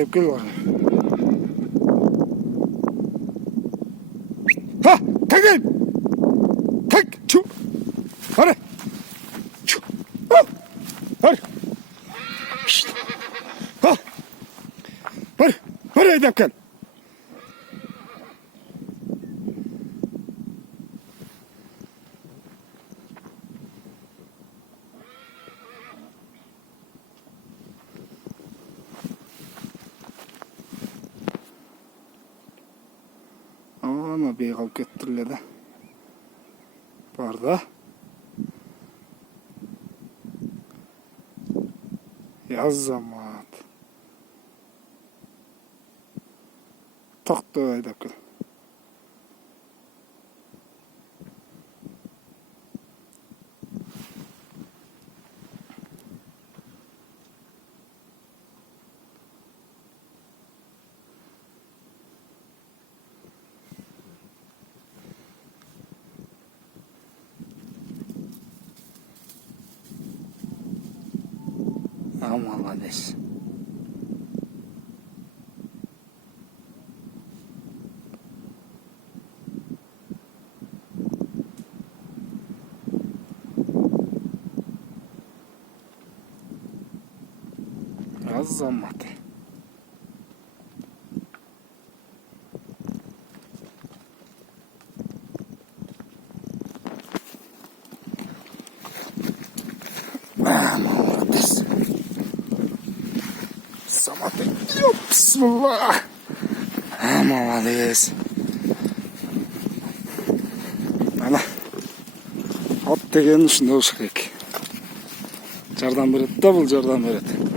айдап кел бара. Ha, tak gel. Tak, çu. Hadi. Çu. Hadi. Şşt. Ha. Hadi. Hadi aydap kel. Ama beygal kettirle de. Barda. Yaz zamat. Toktu aydak kıl. Молодец. Азамат. Молодец. Сама ты, ёпсла! Молодец. Ана. От деген ушундай болуш керек. Жардам берет да, бул жардам берет.